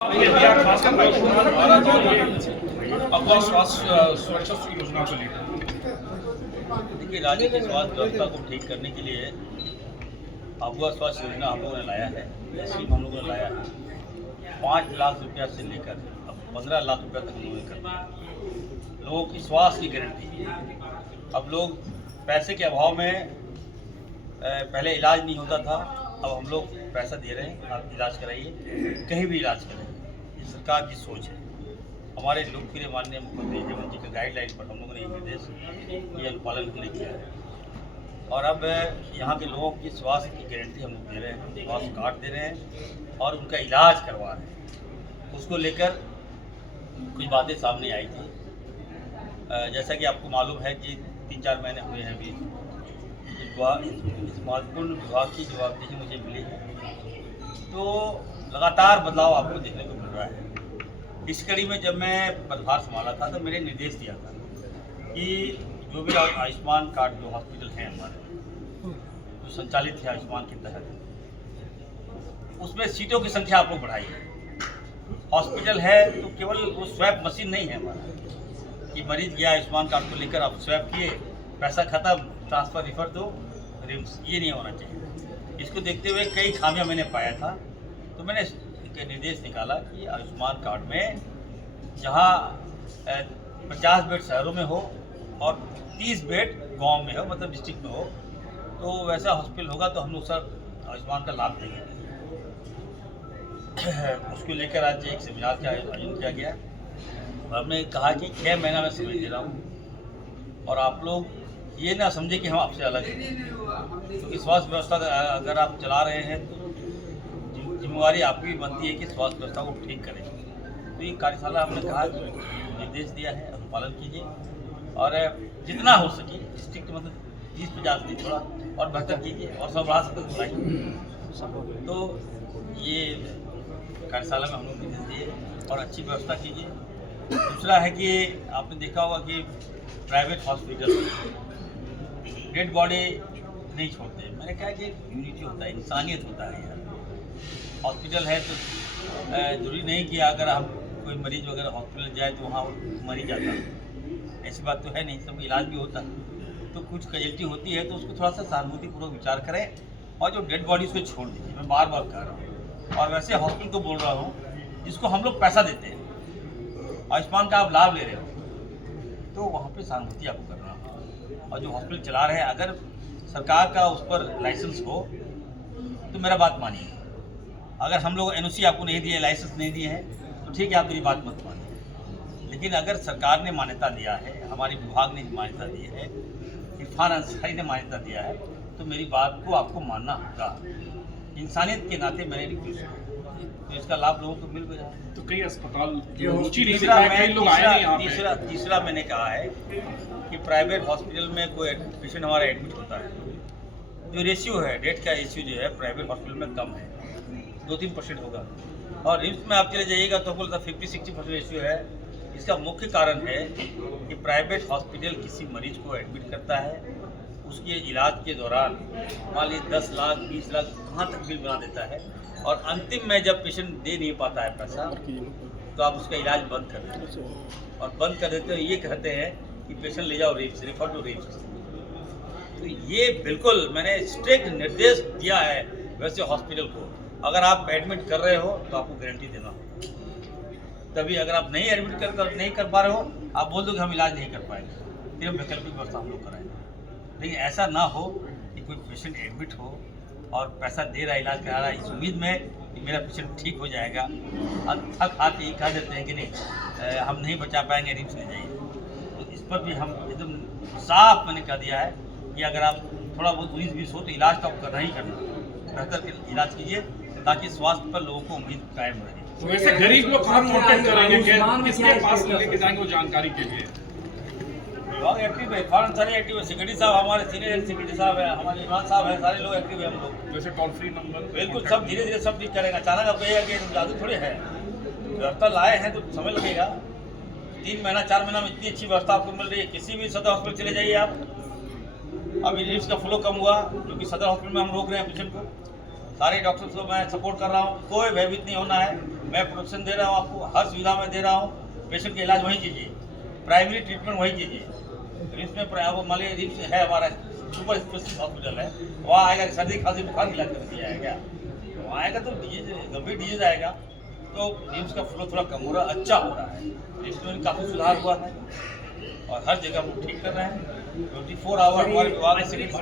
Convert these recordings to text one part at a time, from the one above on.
द्वारा जो अफवाह स्वास्थ्य सुरक्षा योजना को लेकर देखिए, राज्य की स्वास्थ्य व्यवस्था को ठीक करने के लिए अफवाह स्वास्थ्य योजना हम लोगों ने लाया है। स्कीम हम लोगों ने लाया है। 5 लाख रुपया से लेकर अब 15 लाख रुपया तक लोगों ने कर दिया। लोगों की स्वास्थ्य की गारंटी। अब लोग पैसे के अभाव में पहले इलाज नहीं होता था, अब हम लोग पैसा दे रहे हैं, आप इलाज कराइए, कहीं भी इलाज करें। ये सरकार की सोच है। हमारे लोकप्रिय माननीय मुख्यमंत्री हेमंत जी के गाइडलाइन पर हम लोगों ने ये निर्देश ये अनुपालन नहीं किया है। और अब यहाँ के लोगों की स्वास्थ्य की गारंटी हम लोग दे रहे हैं, स्वास्थ्य कार्ड दे रहे हैं और उनका इलाज करवा रहे हैं। उसको लेकर कुछ बातें सामने आई थी। जैसा कि आपको मालूम है कि 3-4 महीने हुए हैं अभी इस महत्वपूर्ण विभाग की जवाबदेही मुझे मिली है, तो लगातार बदलाव आपको देखने को मिल रहा है। इस कड़ी में जब मैं पदभार संभाला था तो मैंने निर्देश दिया था कि जो भी आयुष्मान कार्ड जो हॉस्पिटल हैं हमारे जो संचालित है आयुष्मान के तहत, उसमें सीटों की संख्या आप लोग बढ़ाइए। हॉस्पिटल है तो केवल वो स्वैप मशीन नहीं है हमारा कि मरीज गया आयुष्मान कार्ड को लेकर आप स्वैप किए, पैसा खत्म, ट्रांसफर रिफर दो रिम्स, ये नहीं होना चाहिए। इसको देखते हुए कई खामियां मैंने पाया था, तो मैंने निर्देश निकाला कि आयुष्मान कार्ड में जहां 50 बेड शहरों में हो और 30 बेड गांव में हो, मतलब डिस्ट्रिक्ट में हो, तो वैसा हॉस्पिटल होगा तो हम लोग सर आयुष्मान का लाभ देंगे। उसको लेकर आज एक सेमिनार का आयोजन किया गया और हमने कहा कि 6 महीना में समय दे रहा हूँ और आप लोग ये ना समझे कि हम आपसे अलग हैं, क्योंकि स्वास्थ्य व्यवस्था अगर आप चला रहे हैं तो जिम्मेवारी आपकी भी बनती है कि स्वास्थ्य व्यवस्था को ठीक करें। तो ये कार्यशाला हमने कहा कि निर्देश दिया है, अनुपालन कीजिए और जितना हो सके डिस्ट्रिक्ट मतलब 20-50 दिन थोड़ा और बेहतर कीजिए और सब राह सकते बुलाइए। तो ये कार्यशाला में हम लोग निर्देश दिए और अच्छी व्यवस्था कीजिए। दूसरा है कि आपने देखा होगा कि प्राइवेट हॉस्पिटल डेड बॉडी नहीं छोड़ते। मैंने कहा कि यूनिटी होता है, इंसानियत होता है यार। हॉस्पिटल है तो जरूरी नहीं कि अगर हम कोई मरीज वगैरह हॉस्पिटल जाए तो वहाँ मर ही जाता है, ऐसी बात तो है नहीं। सब इलाज भी होता है, तो कुछ कैजुअल्टी होती है तो उसको थोड़ा सा सहानुभूतिपूर्वक विचार करें और जो डेड बॉडी उसको छोड़ दीजिए। मैं बार बार कह रहा हूँ और वैसे हॉस्पिटल को बोल रहा हूँ जिसको हम लोग पैसा देते हैं, आयुष्मान का आप लाभ ले रहे हो, तो वहाँ पे सहानुभूति आपको करना हो। और जो हॉस्पिटल चला रहे हैं अगर सरकार का उस पर लाइसेंस हो तो मेरा बात मानिए। अगर हम लोग एनओसी आपको नहीं दिए, लाइसेंस नहीं दिए हैं तो ठीक है, आप मेरी बात मत मानिए। लेकिन अगर सरकार ने मान्यता दिया है, हमारे विभाग ने मान्यता दी है, इरफान अंसारी ने मान्यता दिया है, तो मेरी बात को आपको मानना होगा। इंसानियत के नाते मैंने रिक्वेस्ट किया, तो इसका लाभ लोगों को मिल गया। तो कई अस्पताल तीसरा मैंने कहा है कि प्राइवेट हॉस्पिटल में कोई पेशेंट हमारा एडमिट होता है, जो रेशियो है डेथ का रेशियो जो है प्राइवेट हॉस्पिटल में कम है, 2-3% होगा। और रिम्स में आप चले जाइएगा तो बोलता 50-60% रेशियो है। इसका मुख्य कारण है कि प्राइवेट हॉस्पिटल किसी मरीज को एडमिट करता है, उसके इलाज के दौरान मान लीजिए 10 लाख 20 लाख कहाँ तक बिल बना देता है और अंतिम में जब पेशेंट दे नहीं पाता है पैसा तो आप उसका इलाज बंद कर देते हैं और बंद कर देते हैं। ये कहते हैं कि पेशेंट ले जाओ रिम्स, रेफर टू रिम्स। तो ये बिल्कुल मैंने स्ट्रिक्ट निर्देश दिया है वैसे हॉस्पिटल को, अगर आप एडमिट कर रहे हो तो आपको गारंटी देना होगा। तभी अगर आप नहीं एडमिट नहीं कर पा रहे हो, आप बोल दो कि हम इलाज नहीं कर पाएंगे, फिर हम वैकल्पिक व्यवस्था हम लोग कराएंगे। लेकिन ऐसा ना हो कि कोई पेशेंट एडमिट हो और पैसा दे रहा है, इलाज करा रहा है, इस उम्मीद में कि मेरा पेशेंट ठीक हो जाएगा, और थक हाथ ये कह देते हैं कि नहीं हम नहीं बचा पाएंगे, रिम्स ले जाइए। तो इस पर भी हम एकदम साफ मैंने कह दिया है कि अगर आप थोड़ा बहुत 19-20 हो तो इलाज तो आप करना ही करना, बेहतर इलाज कीजिए ताकि स्वास्थ्य पर लोगों को उम्मीद कायम रहे। तो वैसे गरीब लोग कहाँ कॉन्टेक्ट करेंगे, किसके पास लेके जाएंगे वो जानकारी के लिए? विभाग एक्टिव है, इरफान अंसारी एक्टिव है, सेक्रेटरी साहब हमारे सीनियर सेक्रेटरी साहब है, हमारे इरफान साहब है, सारे लोग एक्टिव है हम लोग। जैसे टोल फ्री नंबर बिल्कुल सब धीरे धीरे सब ठीक करेगा। अचानक आप कहिएगा कि जादू थोड़ी है, व्यवस्था लाए हैं तो समय लगेगा। 3 महीना 4 महीना में इतनी अच्छी व्यवस्था आपको मिल रही है। किसी भी सदर हॉस्पिटल चले जाइए आप, अभी रिम्स का फ्लो कम हुआ क्योंकि सदर हॉस्पिटल में हम रोक रहे हैं पेशेंट को, सारे डॉक्टर्स को मैं सपोर्ट कर रहा हूँ, कोई भयभीत नहीं होना है। मैं प्रोटेक्शन दे रहा हूँ आपको, हर सुविधा में दे रहा हूँ। पेशेंट का इलाज वहीं कीजिए, प्राइमरी ट्रीटमेंट वहीं कीजिए। रिम्स में वो मान लीजिए रिम्स है हमारा सुपर स्पेशलिस्ट हॉस्पिटल है, वहाँ आएगा सर्दी खांसी बुखार इलाज कर दिया जाएगा। वहाँ आएगा तो गंभीर डिजीज आएगा, तो रिम्स का फ्लो थोड़ा कम हो रहा है, अच्छा हो रहा है। रिम्स में काफ़ी सुधार हुआ है और हर जगह हम ठीक कर रहे हैं। 24 आवर हमारे विभाग से रिम्स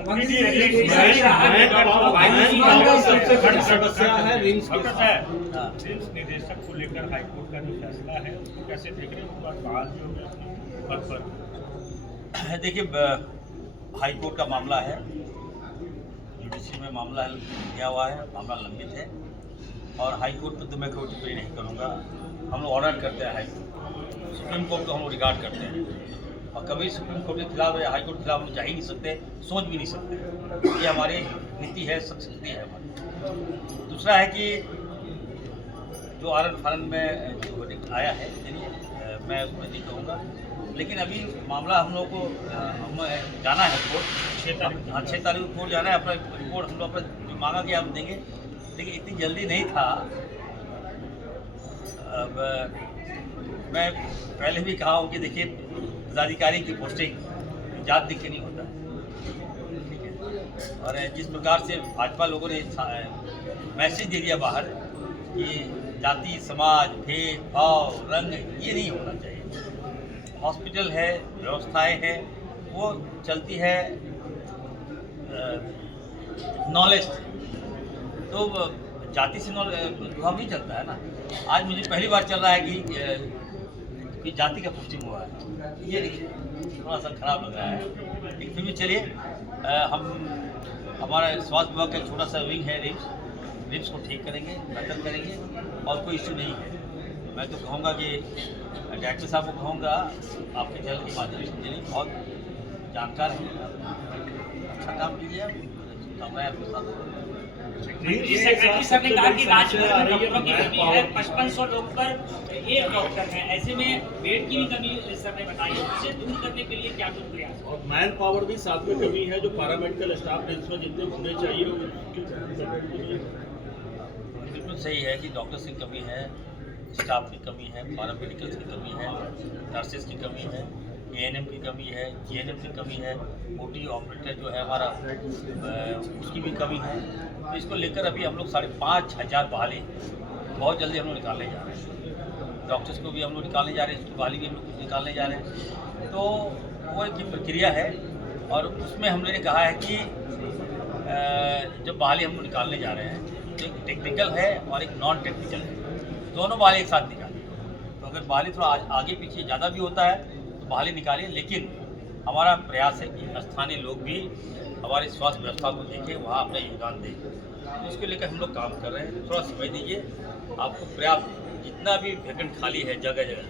निदेशक को लेकर हाईकोर्ट का जो फैसला है उसको कैसे देख रहे हैं? बहाल जो है अपने पद पर। देखिए, हाईकोर्ट का मामला है, जुडिशरी में मामला दिया हुआ है, मामला लंबित है और हाईकोर्ट पर तो मैं कोई टिप्पणी नहीं करूँगा। हम लोग ऑनर करते हैं हाईकोर्ट, सुप्रीम कोर्ट को हम लोग रिगार्ड करते हैं और कभी सुप्रीम कोर्ट के खिलाफ या हाईकोर्ट के खिलाफ हम जा ही नहीं सकते, सोच भी नहीं सकते। ये हमारी नीति है, संस्कृति है हमारी। दूसरा है कि जो आनंद फानंद में जो verdict आया है, मैं उसमें नहीं कहूँगा, लेकिन अभी मामला हम लोग को हम जाना है कोर्ट। 6 तारीख को कोर्ट जाना है, अपना रिपोर्ट हम लोग अपना जो मांगा गया हम देंगे, लेकिन इतनी जल्दी नहीं था। अब मैं पहले भी कहा हूँ कि देखिए, पदाधिकारी की पोस्टिंग जात दिख के नहीं होता है, ठीक है। और जिस प्रकार से भाजपा लोगों ने मैसेज दे दिया बाहर कि जाति, समाज, भेदभाव, रंग, ये नहीं होना चाहिए। हॉस्पिटल है, व्यवस्थाएं हैं, वो चलती है नॉलेज, तो जाति से दुभाव नहीं चलता है ना। आज मुझे पहली बार चल रहा है कि जाति का पोस्टिंग हुआ है, ये थोड़ा सा खराब लग रहा है। लेकिन फिर भी चलिए, हमारा स्वास्थ्य विभाग का एक छोटा सा विंग है रिम्स को ठीक करेंगे, बेहतर करेंगे और कोई इश्यू नहीं है। मैं तो कहूँगा कि डायरेक्टर साहब को कहूँगा, आपके चैनल के माध्यम से चलिए, बहुत जानकार हैं, अच्छा काम कीजिए, कामयाब आपके साथ। सेक्रेटरी सर ने कहा कि राज्यभर में डॉक्टरों की कमी है, 5500 लोग पर एक डॉक्टर है, ऐसे में बेड की भी कमी सर ने बताई है। उसे दूर करने के लिए क्या कुछ प्रयास? और मैन पावर भी साथ में कमी है, जो पैरामेडिकल स्टाफ रिम्स में जितने होने चाहिए बिल्कुल सही है कि डॉक्टर्स की कमी है, स्टाफ की कमी है, पैरामेडिकल्स की कमी है, नर्सेज की कमी है, ANM की कमी है, GNM की कमी है, OT ऑपरेटर जो है हमारा उसकी भी कमी है। तो इसको लेकर अभी हम लोग 5,500 बहाली बहुत जल्दी हम लोग निकालने जा रहे हैं। डॉक्टर्स को भी हम लोग निकालने जा रहे हैं, इसकी बहाली भी हम लोग निकालने जा रहे हैं। तो वो एक प्रक्रिया है और उसमें हमने कहा है कि जब बहाली हम लोग निकालने जा रहे हैं, एक टेक्निकल है और एक नॉन टेक्निकल है, दोनों बहाली एक साथ निकालें। तो अगर बहाली थोड़ा आगे पीछे ज़्यादा भी होता है तो बहाली निकालिए, लेकिन हमारा प्रयास है कि स्थानीय लोग भी हमारी स्वास्थ्य व्यवस्था को देखें, वहाँ अपना योगदान दें। तो इसको लेकर हम लोग काम कर रहे हैं। थोड़ा समय दीजिए, आपको पर्याप्त जितना भी वैकेंट खाली है जगह जगह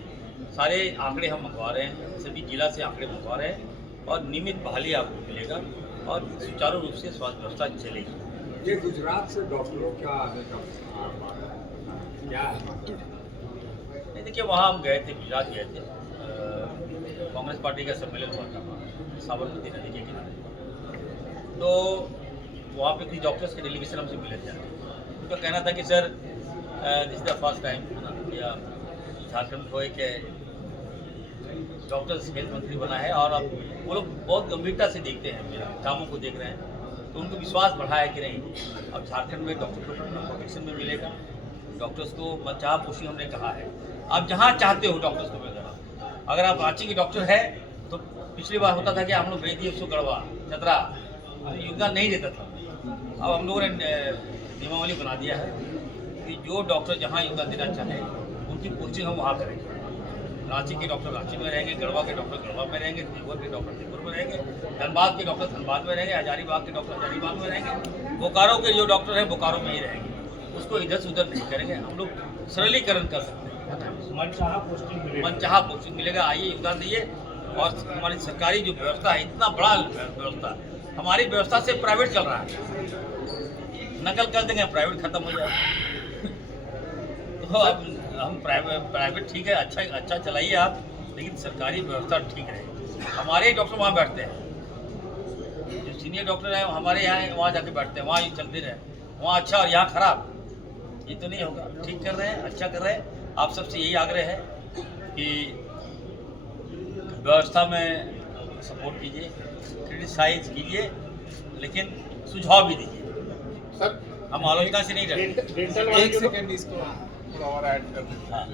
सारे आंकड़े हम मंगवा रहे हैं, सभी जिला से आंकड़े मंगवा रहे हैं और नियमित बहाली आपको मिलेगा और सुचारू रूप से स्वास्थ्य व्यवस्था चलेगी। ये गुजरात से डॉक्टरों का आने का क्या है? नहीं, देखिए, वहाँ हम गए थे, गुजरात गए थे, कांग्रेस पार्टी का सम्मेलन हुआ था साबरमती नदी के किनारे। तो वहाँ पे कुछ डॉक्टर्स के डेलीगेशन हमसे मिले थे। उनका कहना था कि sir, this the first time या झारखंड को एक डॉक्टर्स हेल्थ मंत्री बना है और अब वो लोग बहुत गंभीरता से देखते हैं, मेरा कामों को देख रहे हैं, तो उनको विश्वास बढ़ा है कि नहीं अब झारखंड में डॉक्टर को प्रोटेक्शन में मिलेगा। डॉक्टर्स को मनचाहा पोस्टिंग हमने कहा है, आप जहाँ चाहते हो डॉक्टर्स को मिलेगा। अगर आप रांची के डॉक्टर है तो पिछली बार होता था कि हम लोग भेज दिए उसको गढ़वा, चतरा, तो योगदान नहीं देता था। अब हम लोगों ने नियमावली बना दिया है कि जो डॉक्टर जहाँ योगदान देना चाहे उनकी पोस्टिंग हम वहाँ करेंगे। रांची के डॉक्टर रांची में रहेंगे, गढ़वा के डॉक्टर गढ़वा में रहेंगे, देवघर के डॉक्टर देवघर में रहेंगे, धनबाद के डॉक्टर धनबाद में रहेंगे, हजारीबाग के डॉक्टर हजारीबाग में रहेंगे, बोकारो के जो डॉक्टर हैं बोकारो में ही रहेंगे। उसको इधर से उधर नहीं करेंगे, हम लोग सरलीकरण कर सकते हैं। मनचाहा पोस्टिंग मिलेगा, आइए योगदान दीजिए। और हमारी सरकारी जो व्यवस्था है, इतना बड़ा व्यवस्था, हमारी व्यवस्था से प्राइवेट चल रहा है, नकल कर देंगे प्राइवेट खत्म हो जाएगा। तो अब हम प्राइवेट ठीक है, अच्छा चलाइए आप, लेकिन सरकारी व्यवस्था ठीक रहे। हमारे डॉक्टर वहाँ बैठते हैं, जो सीनियर डॉक्टर हैं हमारे यहाँ वहाँ जाके बैठते हैं, वहाँ ही चलते रहे। वहाँ अच्छा और यहाँ खराब, ये तो नहीं होगा। ठीक कर रहे हैं, अच्छा कर रहे हैं। आप सबसे यही आग्रह है कि व्यवस्था में सपोर्ट कीजिए, क्रिटिसाइज कीजिए, लेकिन सुझाव भी दीजिए। सर हम आलोचना से नहीं डरते। एक सेकंड इसको थोड़ा और ऐड कर दीजिए। हाँ।